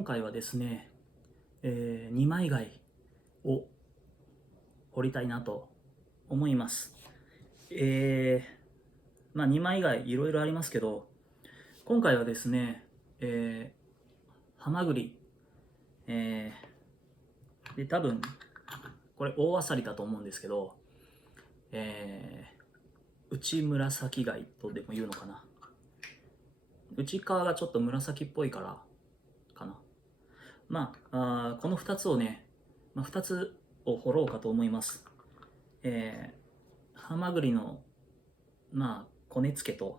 今回はですね、二枚貝を掘りたいなと思います。二枚貝いろいろありますけど、今回はですね、ハマグリ、で多分これ大アサリだと思うんですけど、内紫貝とでも言うのかな。内側がちょっと紫っぽいからかな。この2つをね、2つを掘ろうかと思います。ハマグリのコネ付けと、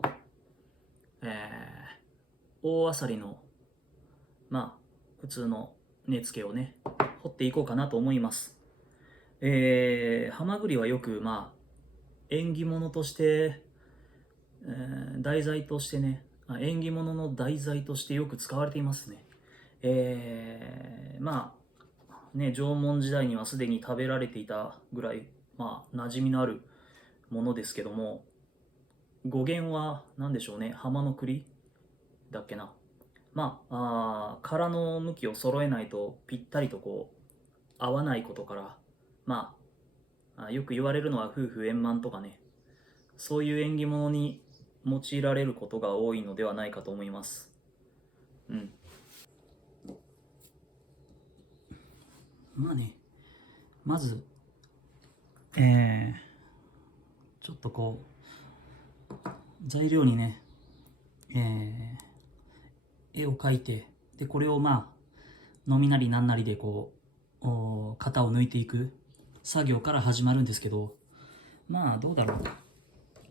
大アサリの普通の根付けをね掘っていこうかなと思います。ハマグリはよく縁起物として、題材としてね、縁起物の題材としてよく使われていますね。縄文時代にはすでに食べられていたぐらい馴染みのあるものですけども、語源は何でしょうね。浜の栗だっけな。殻の向きを揃えないとぴったりと合わないことから、よく言われるのは夫婦円満とかね、そういう縁起物に用いられることが多いのではないかと思います。まずちょっと材料にね、絵を描いて、でこれをのみなりなんなりで型を抜いていく作業から始まるんですけど、どうだろう、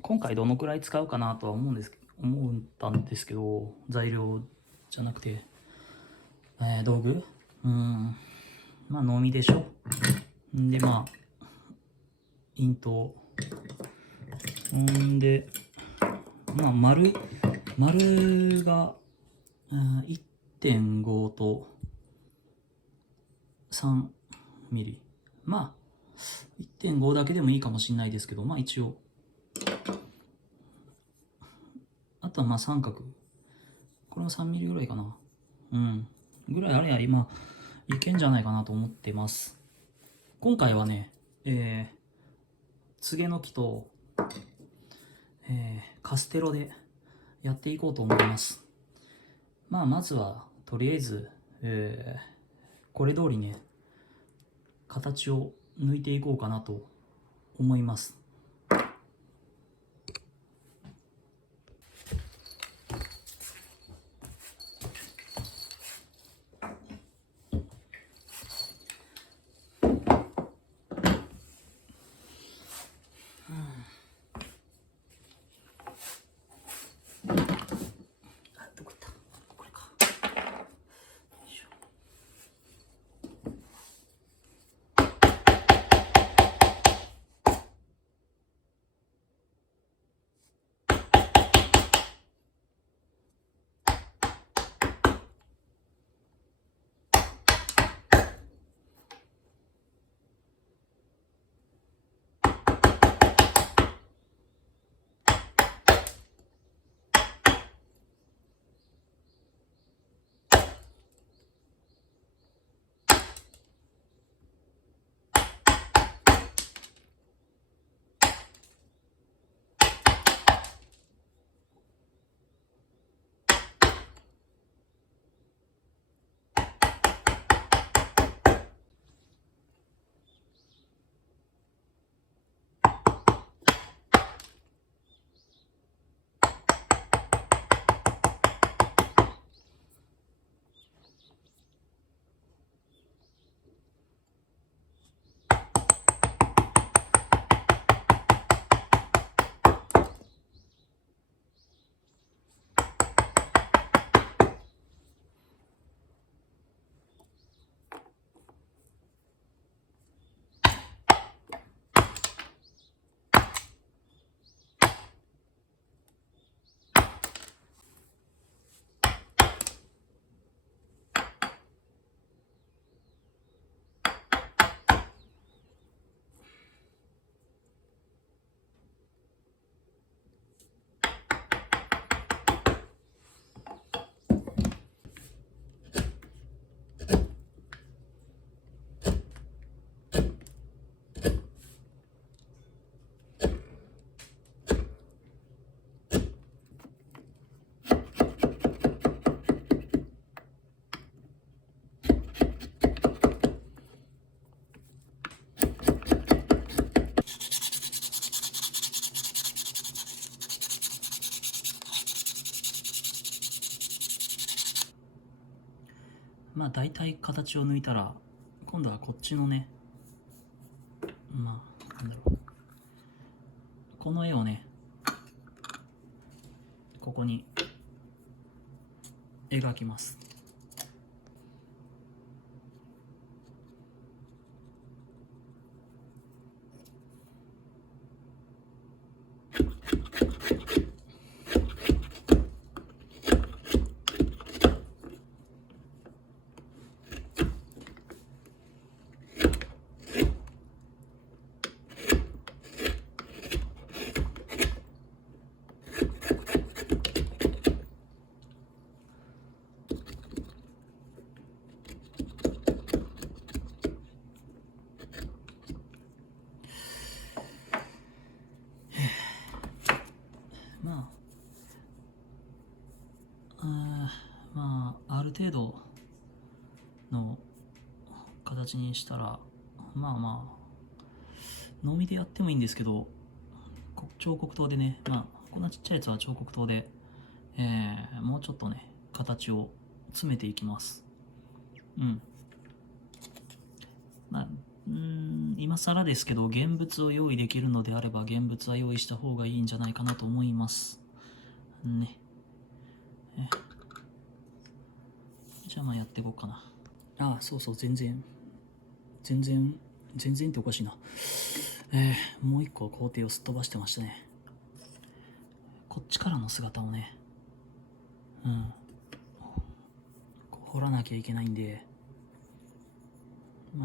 今回どのくらい使うかなとは思ったんですけど、材料じゃなくて、道具のみでしょ。で印刀で丸が1.5と3ミリ、1.5 だけでもいいかもしれないですけど、一応あとは三角、これも3ミリぐらいかな、ぐらいあれば今いけんじゃないかなと思ってます。今回はね、つげの木と、カステロでやっていこうと思います。まずはとりあえず、これ通りね形を抜いていこうかなと思います。どこ行った？これか。大体形を抜いたら、今度はこっちのね、なんだろう、この絵をね、ここに描きます。ある程度の形にしたら、のみでやってもいいんですけど、彫刻刀でね、こんなちっちゃいやつは彫刻刀で、もうちょっとね、形を詰めていきます。今更ですけど、現物を用意できるのであれば、現物は用意した方がいいんじゃないかなと思いますね。じゃあやっていこうかな。そうそう、全然っておかしいな。もう一個工程をすっ飛ばしてましたね。こっちからの姿をね、掘らなきゃいけないんで、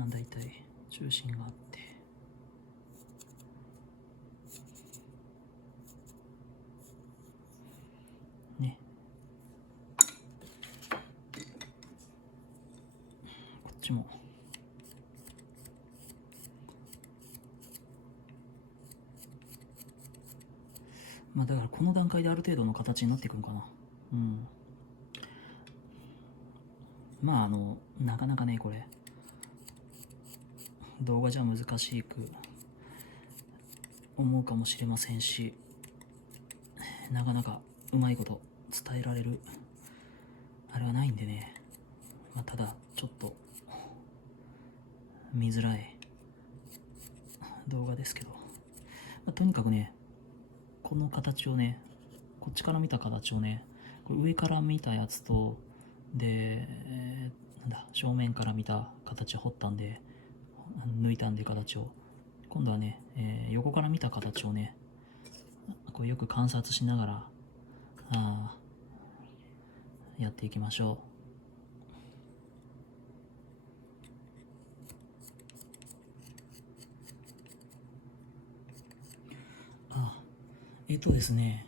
だいたい中心があって、ね、こっちもだからこの段階である程度の形になっていくのかな。なかなかね、これ動画じゃ難しく思うかもしれませんし、なかなかうまいこと伝えられるあれはないんでね、ただちょっと見づらい動画ですけど、とにかくね、この形をね、こっちから見た形をね、これ上から見たやつとで、正面から見た形を彫ったんで、抜いたんで形を、今度はね、横から見た形をね、こうよく観察しながらやっていきましょう。ですね、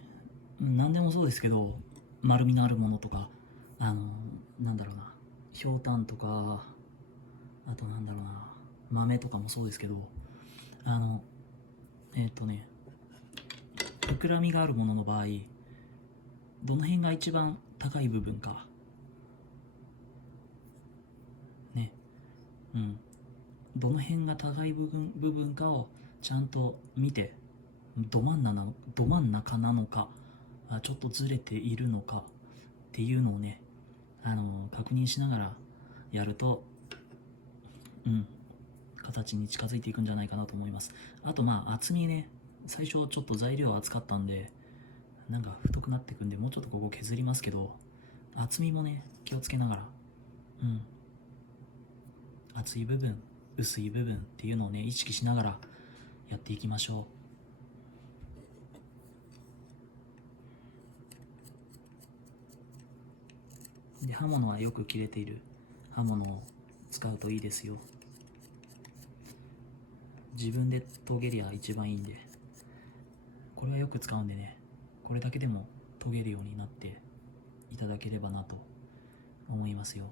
何でもそうですけど、丸みのあるものとか、ひょうたんとか、あと豆とかもそうですけど、膨らみがあるものの場合、どの辺が一番高い部分かね、どの辺が高い部分かをちゃんと見て、ど真ん中なのか、ちょっとずれているのかっていうのをね、確認しながらやると、形に近づいていくんじゃないかなと思います。あと厚みね、最初ちょっと材料厚かったんで太くなっていくんで、もうちょっとここ削りますけど、厚みもね気をつけながら、厚い部分薄い部分っていうのをね意識しながらやっていきましょう。で、刃物はよく切れている刃物を使うといいですよ。自分で研げりゃ一番いいんで、これはよく使うんでね、これだけでも研げるようになっていただければなと思いますよ。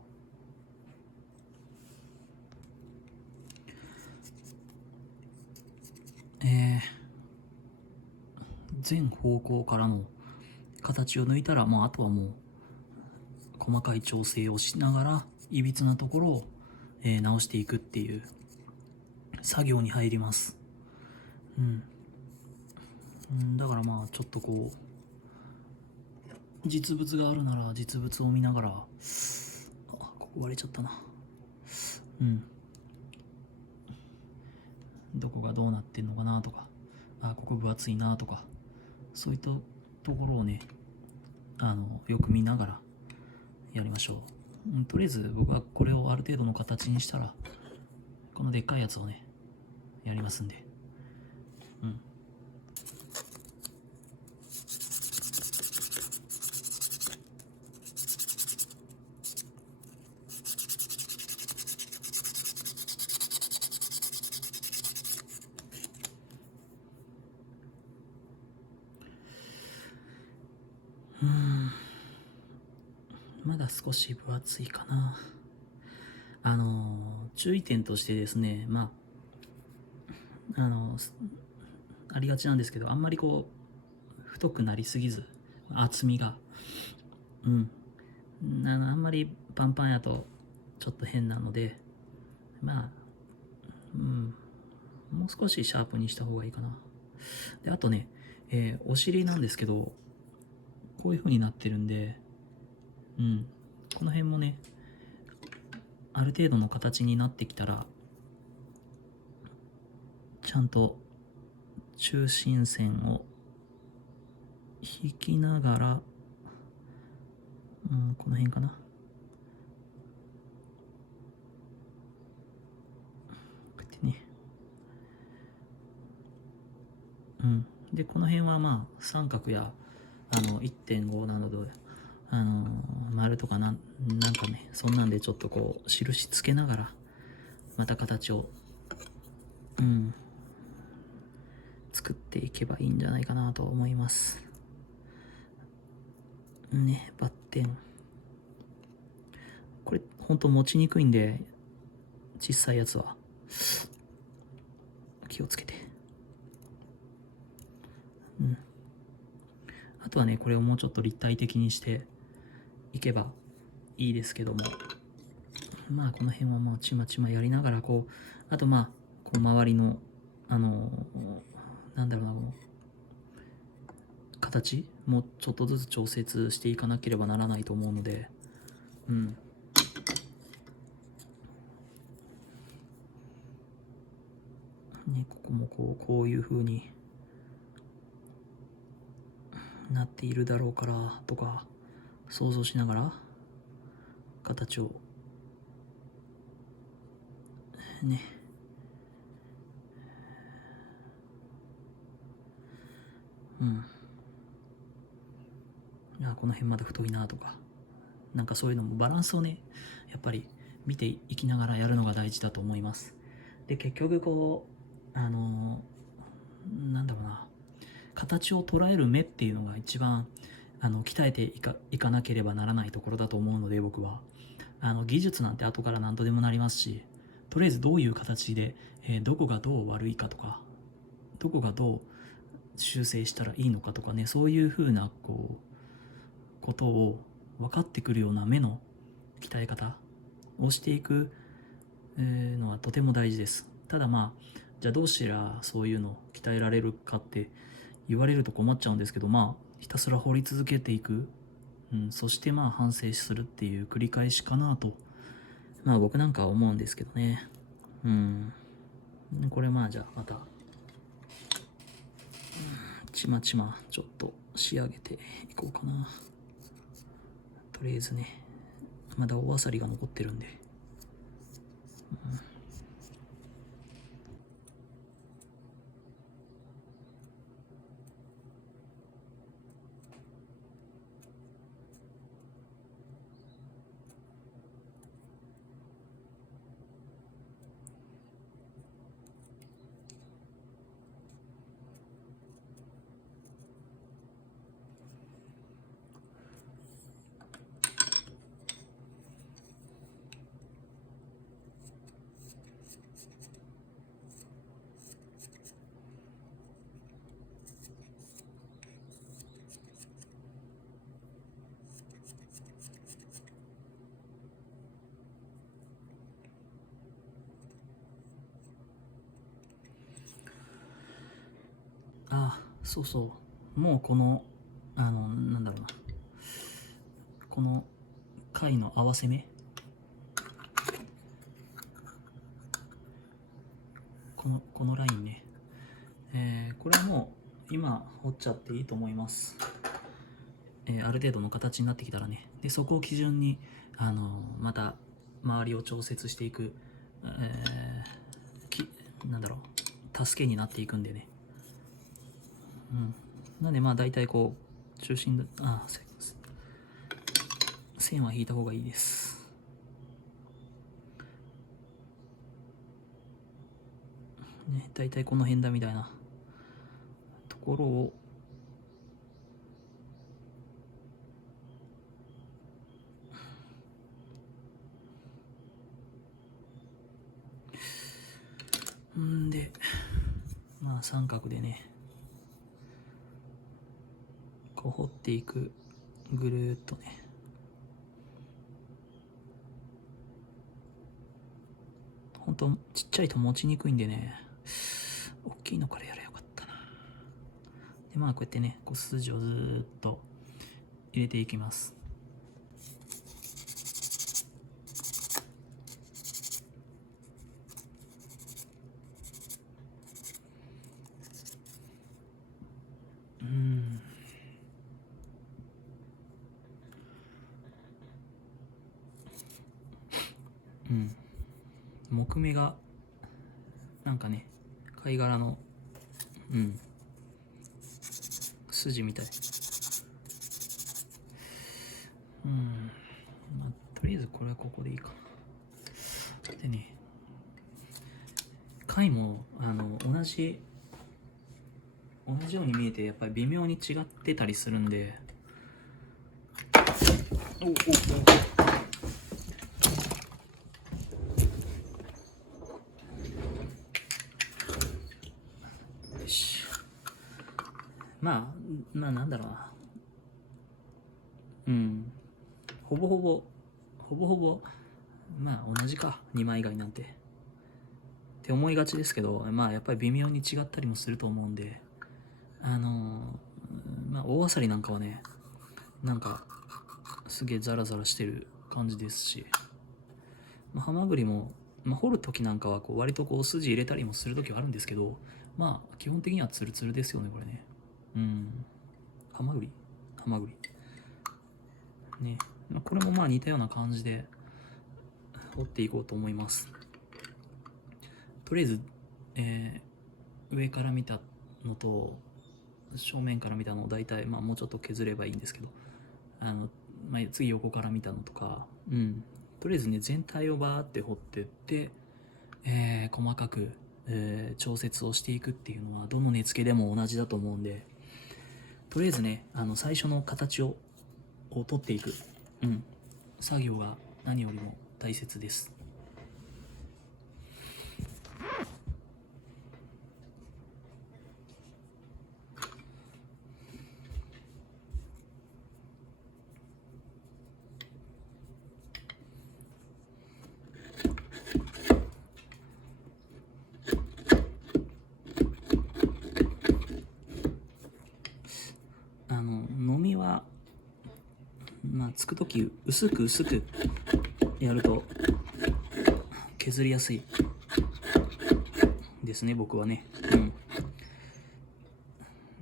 全方向からの形を抜いたら、あとはもう細かい調整をしながらいびつなところを、直していくっていう作業に入ります。だからちょっとこう実物があるなら実物を見ながら、こ割れちゃったな。うん。どこがどうなってんのかなとか、ここ分厚いなとか、そういったところをね、よく見ながらやりましょう。とりあえず僕はこれをある程度の形にしたら、このでっかいやつをね、やりますんで。まだ少し分厚いかな。注意点としてですね、ありがちなんですけど、あんまりこう太くなりすぎず、厚みが、あんまりパンパンやとちょっと変なので、もう少しシャープにした方がいいかな。で、あとね、お尻なんですけど、こういう風になってるんで、この辺もね、ある程度の形になってきたら、ちゃんと中心線を引きながら、この辺かな。こうやってね。で、この辺は三角や1.5などで、丸とかなんかね、そんなんでちょっとこう印つけながらまた形を作っていけばいいんじゃないかなと思いますね。バッテンこれほんと持ちにくいんで、小さいやつは気をつけて。あとはね、これをもうちょっと立体的にしていけばいいですけども、この辺はちまちまやりながら、こうあとこう周りのなんだろうな、形もちょっとずつ調節していかなければならないと思うので、ね、ここもこういう風になっているだろうからとか想像しながら形をね、この辺まだ太いなとか、なんかそういうのもバランスをね、やっぱり見ていきながらやるのが大事だと思います。で、結局こうなんだろうな、形を捉える目っていうのが一番鍛えていかなければならないところだと思うので、僕は技術なんて後から何とでもなりますし、とりあえずどういう形で、どこがどう悪いかとか、どこがどう修正したらいいのかとかね、そういう風なことを分かってくるような目の鍛え方をしていくのはとても大事です。ただじゃあどうしたらそういうのを鍛えられるかって言われると困っちゃうんですけど、ひたすら掘り続けていく、そして反省するっていう繰り返しかなと、僕なんかは思うんですけどね。これじゃあまたちまちまちょっと仕上げていこうかな。とりあえずね、まだ大あさりが残ってるんで、そうそう、もうこのなんだろうな、この貝の合わせ目このラインね、これはもう今彫っちゃっていいと思います。ある程度の形になってきたらね、でそこを基準にまた周りを調節していく、なんだろう、助けになっていくんでね。なんでまあ大体こう中心線は引いた方がいいです。ね、大体この辺だみたいなところをでまあ三角でねこう掘っていく、ぐるーっとね。ほんとちっちゃいと持ちにくいんでね、大きいのからやればよかったな。でまあこうやってねこう筋をずーっと入れていきます。木目がなんかね貝殻の筋みたい。まあ、とりあえずこれはここでいいかな。でね、貝も同じように見えてやっぱり微妙に違ってたりするんで、よし。まあなんだろうな、ほぼほぼまあ同じか、二枚貝なんてって思いがちですけど、まあやっぱり微妙に違ったりもすると思うんで、まあ大アサリなんかはねなんかすげえザラザラしてる感じですし、まあ、ハマグリも、掘る時なんかはこう割とこう筋入れたりもする時はあるんですけど、まあ基本的にはツルツルですよねこれね。ハマグリね、これもまあ似たような感じで掘っていこうと思います。とりあえず、上から見たのと正面から見たのを大体、まあ、もうちょっと削ればいいんですけど、次横から見たのとか、とりあえずね全体をバーって掘ってって、細かく、調節をしていくっていうのはどの根付けでも同じだと思うんで、とりあえずね最初の形を取っていく、作業が何よりも大切です。のみはつくとき薄くやると削りやすいですね、僕はね。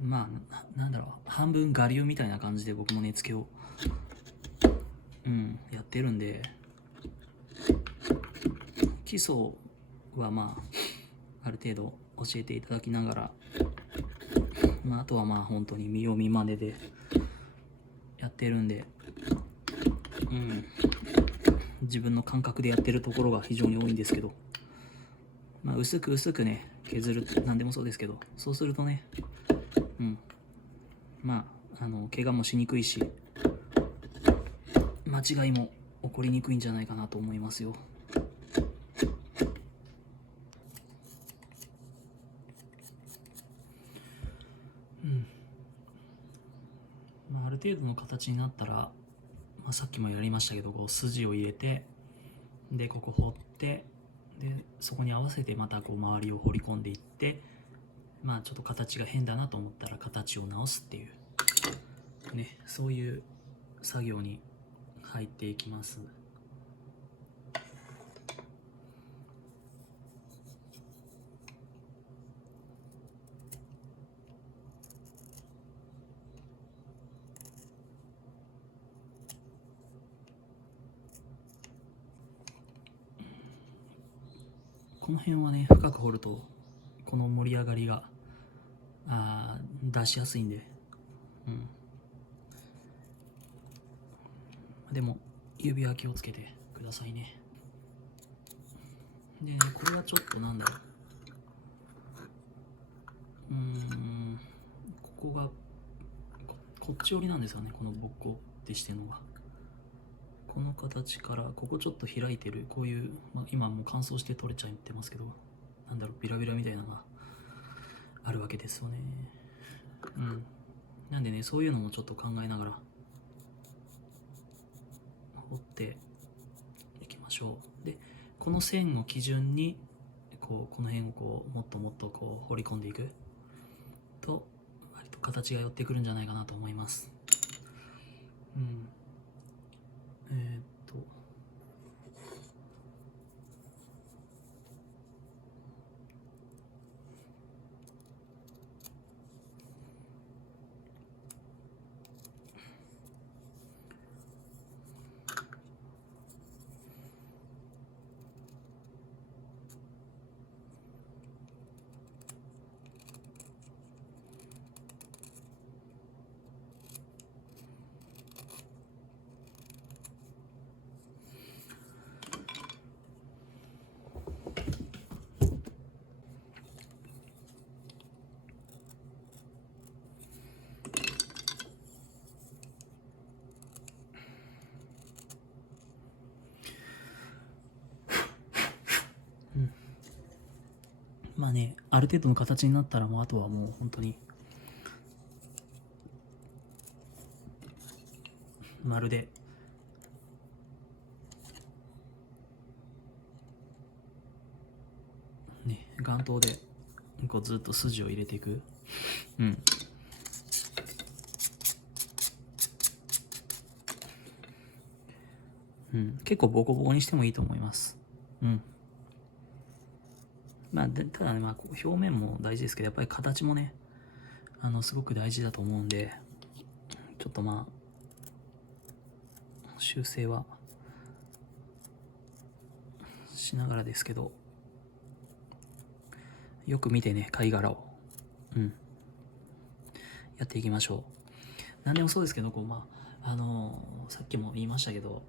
まあなんだろう、半分我流みたいな感じで僕も根付けをやってるんで、基礎はまあある程度教えていただきながら、あとはまあ本当に見よう見まねでやってるんで、自分の感覚でやってるところが非常に多いんですけど、薄くね削る、何でもそうですけど、そうするとね怪我もしにくいし間違いも起こりにくいんじゃないかなと思いますよ。ある程度の形になったら、さっきもやりましたけど、こう筋を入れて、でここ掘って、でそこに合わせてまたこう周りを掘り込んでいって、ちょっと形が変だなと思ったら形を直すっていうね、そういう作業に入っていきます。の辺はね、深く掘るとこの盛り上がりが出しやすいんで、でも指は気をつけてくださいね。でね、これはちょっとなんだろう、ここがこっち寄りなんですよね、このボッコってしてるのが。この形からここちょっと開いてる、こういう、今もう乾燥して取れちゃってますけど、なんだろう、ビラビラみたいなのがあるわけですよね。なんでね、そういうのもちょっと考えながら掘っていきましょう。で、この線を基準にこの辺をもっともっと掘り込んでいくと割と形が寄ってくるんじゃないかなと思います。まあね、ある程度の形になったらもうあとはもう本当にまるでね、眼頭でずっと筋を入れていく。結構ボコボコにしてもいいと思います。ただね、表面も大事ですけど、やっぱり形もね、すごく大事だと思うんで、ちょっと修正はしながらですけど、よく見てね、貝殻をやっていきましょう。何でもそうですけど、さっきも言いましたけど、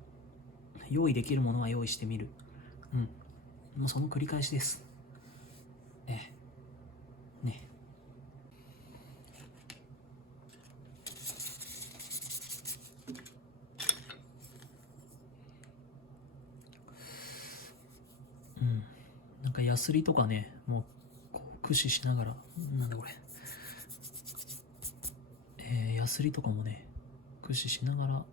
用意できるものは用意してみる。もうその繰り返しです。ね。なんかヤスリとかね、もう駆使しながら、なんだこれ。ヤスリとかもね、駆使しながら、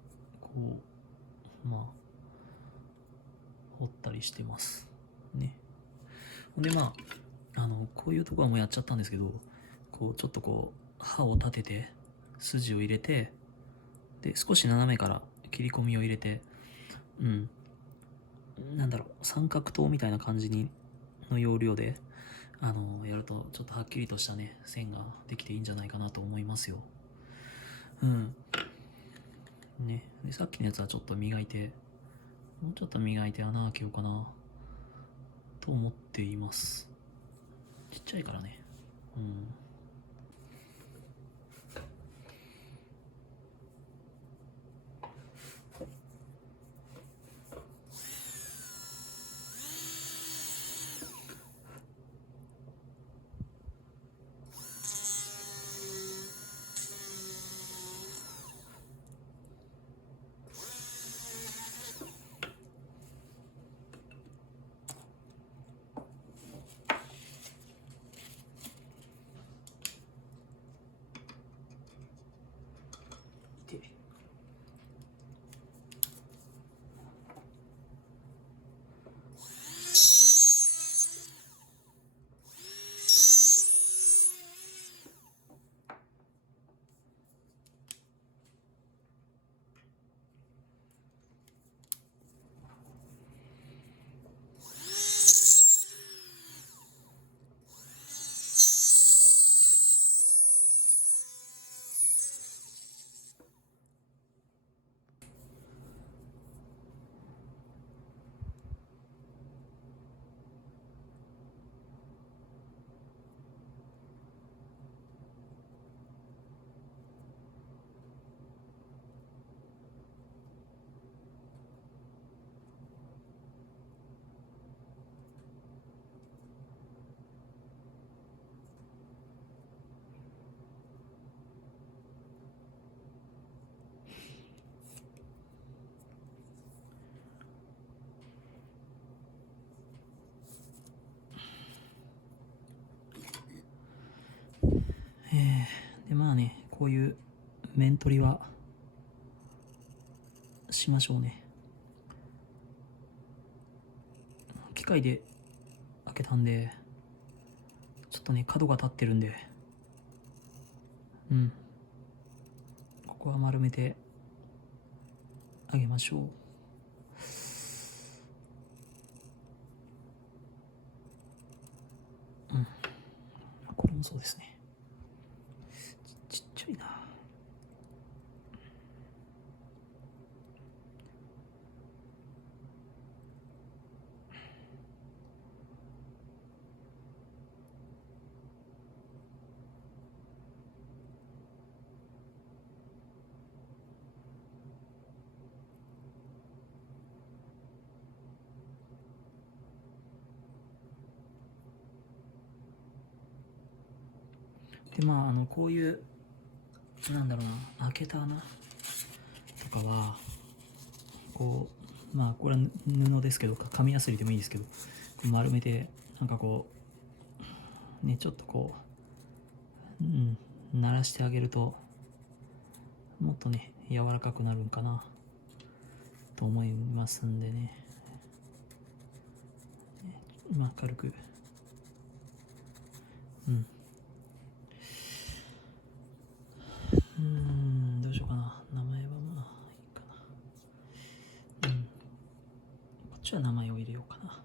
掘ったりしてます。ね。で、こういうところはもうやっちゃったんですけど、ちょっと刃を立てて、筋を入れて、で、少し斜めから切り込みを入れて、なんだろう、三角刀みたいな感じの要領で、やるとちょっとはっきりとしたね、線ができていいんじゃないかなと思いますよ。ね。で、さっきのやつはちょっと磨いて、もうちょっと磨いて穴開けようかな、と思っています。ちっちゃいからね。でまあね、こういう面取りはしましょうね。機械で開けたんでちょっとね角が立ってるんで、ここは丸めてあげましょう。これもそうですね。ちっちゃいな。でまあこういうなんだろうな、開けた穴とかはこうまあこれは布ですけど、紙やすりでもいいですけど、丸めてなんかこうねちょっとこう鳴らしてあげるともっとね柔らかくなるんかなと思いますんでね。まあ軽くどうしようかな。名前はまあいいかな。こっちは名前を入れようかな。